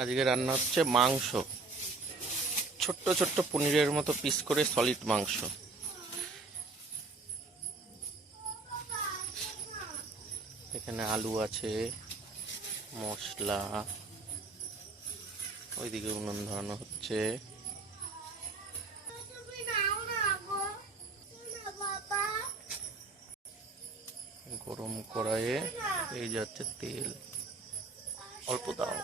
আজকে রান্না হচ্ছে মাংস। ছোট্ট ছোট্ট পনিরের মতো পিস করে সলিড মাংস। এখানে আলু আছে, মশলা, ওইদিকে উনুন ধরানো হচ্ছে। গরম কড়াইয়ে এই যাচ্ছে তেল। অল্প দাও।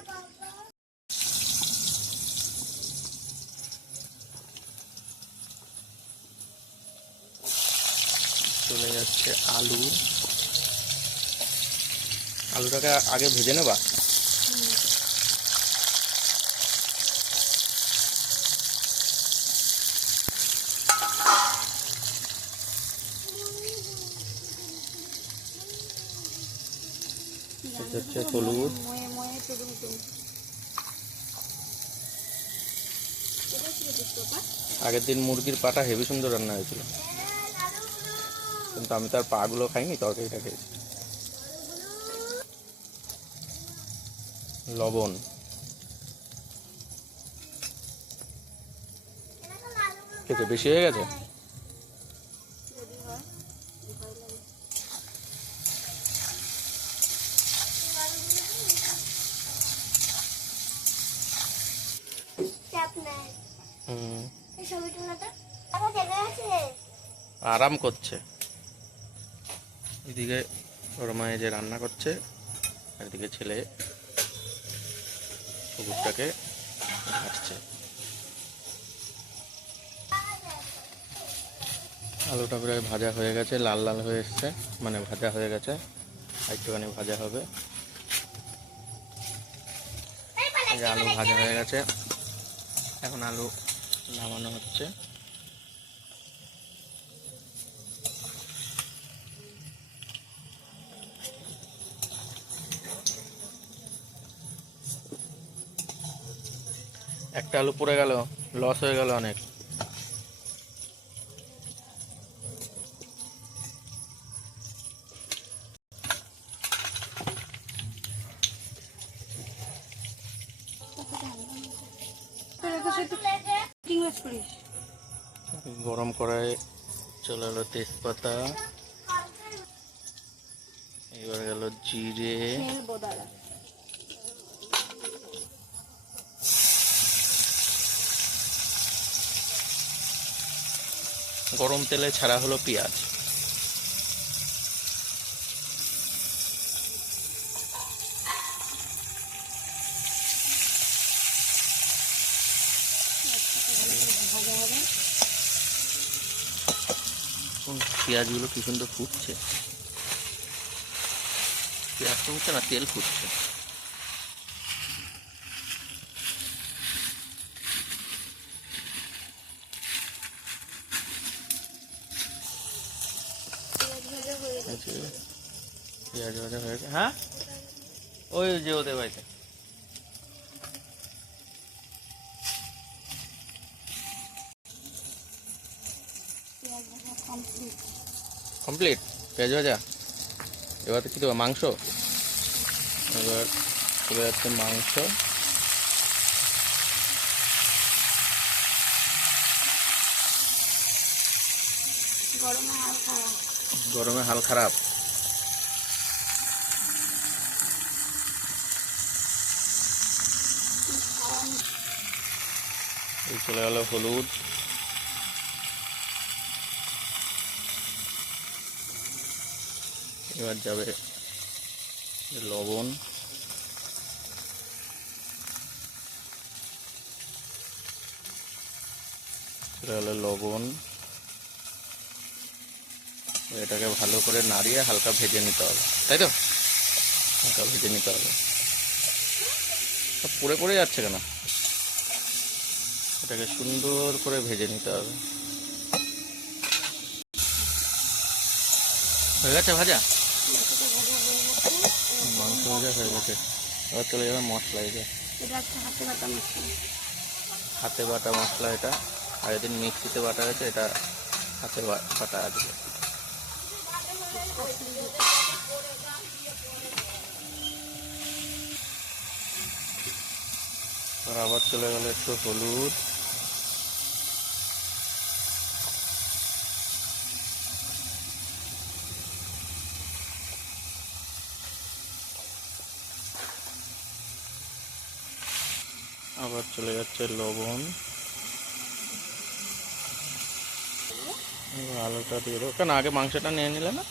চলে যাচ্ছে আলু। আলুটাকে আগে ভেজে নেবা? আগের দিন মুরগির পাটা হেভি সুন্দর রান্না হয়েছিল। কিন্তু আমি তার পাগুলো খাইনি তরকারিটা খেয়েছি। লবণ। খেতে বেশি হয়ে গেছে। আরাম করছে। এদিকে ওর মায়ে যে রান্না করছে এদিকে ছেলে কুকুরটাকে ঘাটছে আলুটা প্রায় ভাজা হয়ে গেছে, লাল লাল হয়ে এসছে মানে ভাজা হয়ে গেছে একটুখানি ভাজা হবে। আলু ভাজা হয়ে গেছে। এখন আলু নামানো হচ্ছে। একটা আলু পড়ে গেল লস হয়ে গেল অনেক। গরম কড়াই চলে এলো তেজপাতা। এবার গেল জিরে। গরম তেলে ছাড়া হলো পেঁয়াজ। পেঁয়াজগুলো কি সুন্দর ফুটছে। পেঁয়াজ ফুটছে না তেল ফুটছে পেঁয়াজ ভাজা হয়ে গেছে আছে। পেঁয়াজ ভাজা হয়ে? গেছে হ্যাঁ ওই যে ওদের বাড়িতে। কমপ্লিট পেঁয়াজ ভাজা। এবার কি দেবো, মাংস? এবার চলে যাচ্ছে মাংস। গরমে হাল খারাপ। এই চলে গেল হলুদ। এবার যাবে লবণ। চলে লবণ। এটাকে ভালো করে নাড়িয়ে হালকা ভেজে নিতে হবে, তাই তো? হালকা ভেজে নিতে হবে। পুড়ে পড়ে যাচ্ছে কেন? এটাকে সুন্দর করে ভেজে নিতে হবে। হয়ে গেছে ভাজা? গেছে মাংস ভাজা হয়ে গেছে। এবার চলে যাবে মশলা এটা হাতে বাটা মশলা। এটা। আর এদিন মিক্সিতে বাটা হয়েছে এটা হাতে বাটা আছে। আবার চলে গেল একটু হলুদ। আবার চলে যাচ্ছে লবণ। আলুটা দিয়ে দেবো। কেন, আগে মাংসটা নিয়ে নিলে না?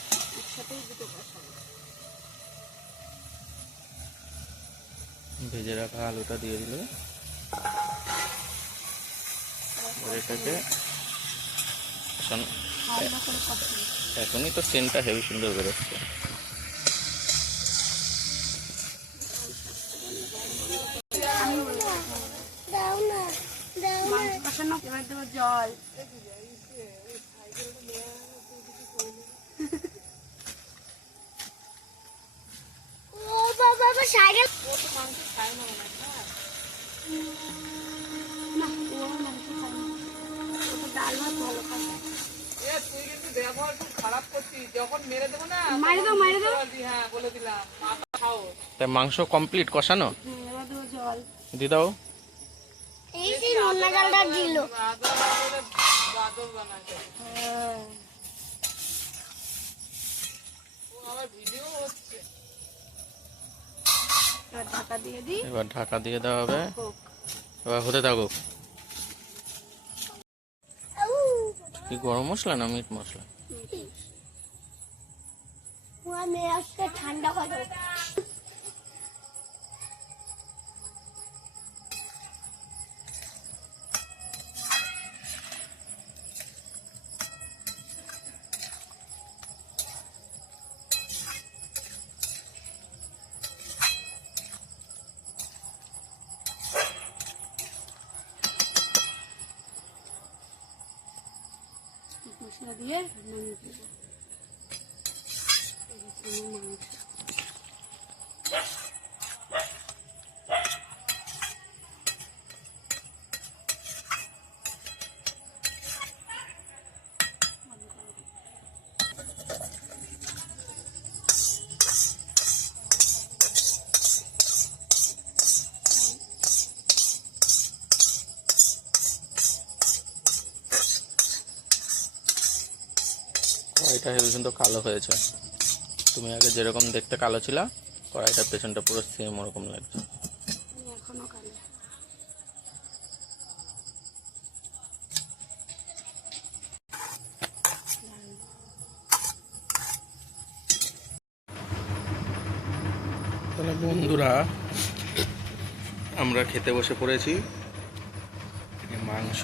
ভেজে রাখা আলুটা দিয়ে দিলে। এখনই তো সেন্টটা হেভি সুন্দর বেরোচ্ছে। জল। ও বাবা বাবা সাইকেল। না ও মাংস খাই না ও তো ডাল ভাত ভালো খায় এ, তুই কিন্তু ব্যবহার খুব খারাপ করছিস যখন মেরে দেবো না মারি দাও মারি দাও। হ্যাঁ বলে দিলাম মাথা খাও তাই মাংস কমপ্লিট কষানো জল। দিয়ে দাও এই সেই নোনা জলটা দিল। আদা বলে গাজর বানাচ্ছে হ্যাঁ ও আবার ভিডিও হচ্ছে এবার ঢাকা দিয়ে দিই। এবার ঢাকা দিয়ে দেওয়া হবে। এবার হতে থাকুক। কি গরম মশলা না মিট মশলা? আমি ঠান্ডা খাব দিয়ে নামিয়ে দেবো এই হচ্ছে আমার মাংস কড়াইটা হেভি সুন্দর কালো হয়েছে। তুমি আগে যেরকম দেখতে কালো ছিলা কড়াইটার পেছনটা পুরো সেম ওরকম লাগছে। আমি এখনও কালো। তাহলে বন্ধুরা আমরা খেতে বসে পড়েছি। মাংস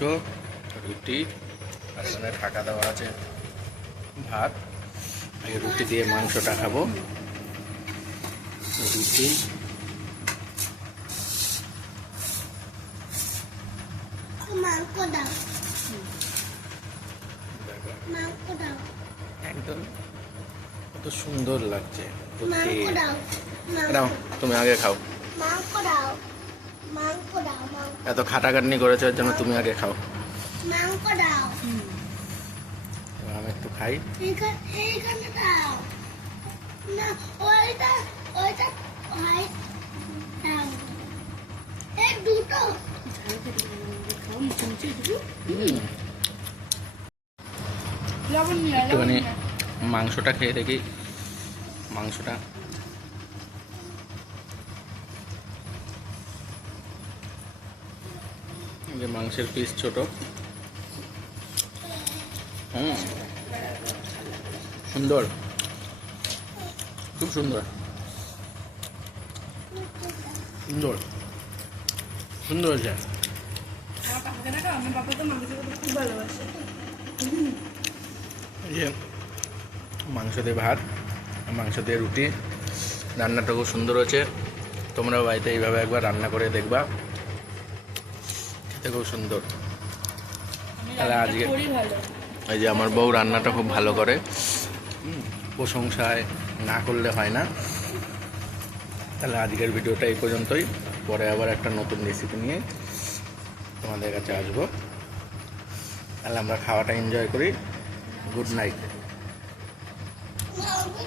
রুটি আর এখানে ঢাকা দেওয়া আছে। ভাত আগে রুটি দিয়ে মাংসটা খাব। রুটি। মাংস দাও। মাংস দাও। একদম। কত সুন্দর লাগছে। মাংস দাও। দাও তুমি আগে খাও। মাংস দাও। মাংস দাও মাংস। এত খাটাখাটনি করেছে ওর জন্য তুমি আগে খাও। দাও। খাই। একটুখানি মাংসটা খেয়ে দেখি। মাংসটা। যে মাংসের পিস ছোট। হুম। সুন্দর। খুব সুন্দর। সুন্দর। সুন্দর হয়েছে। যে মাংস দিয়ে ভাত মাংস দিয়ে রুটি রান্নাটা খুব সুন্দর হয়েছে। তোমরা বাড়িতে এইভাবে একবার রান্না করে দেখবা। খেতে খুব সুন্দর। তাহলে আজকে এই যে আমার বউ রান্নাটা খুব ভালো করে। প্রশংসায় না করলে হয় না। তাহলে আজকের ভিডিওটা এই পর্যন্তই। পরে আবার একটা নতুন রেসিপি নিয়ে তোমাদের কাছে আসব। তাহলে আমরা খাওয়াটা এনজয় করি। Good night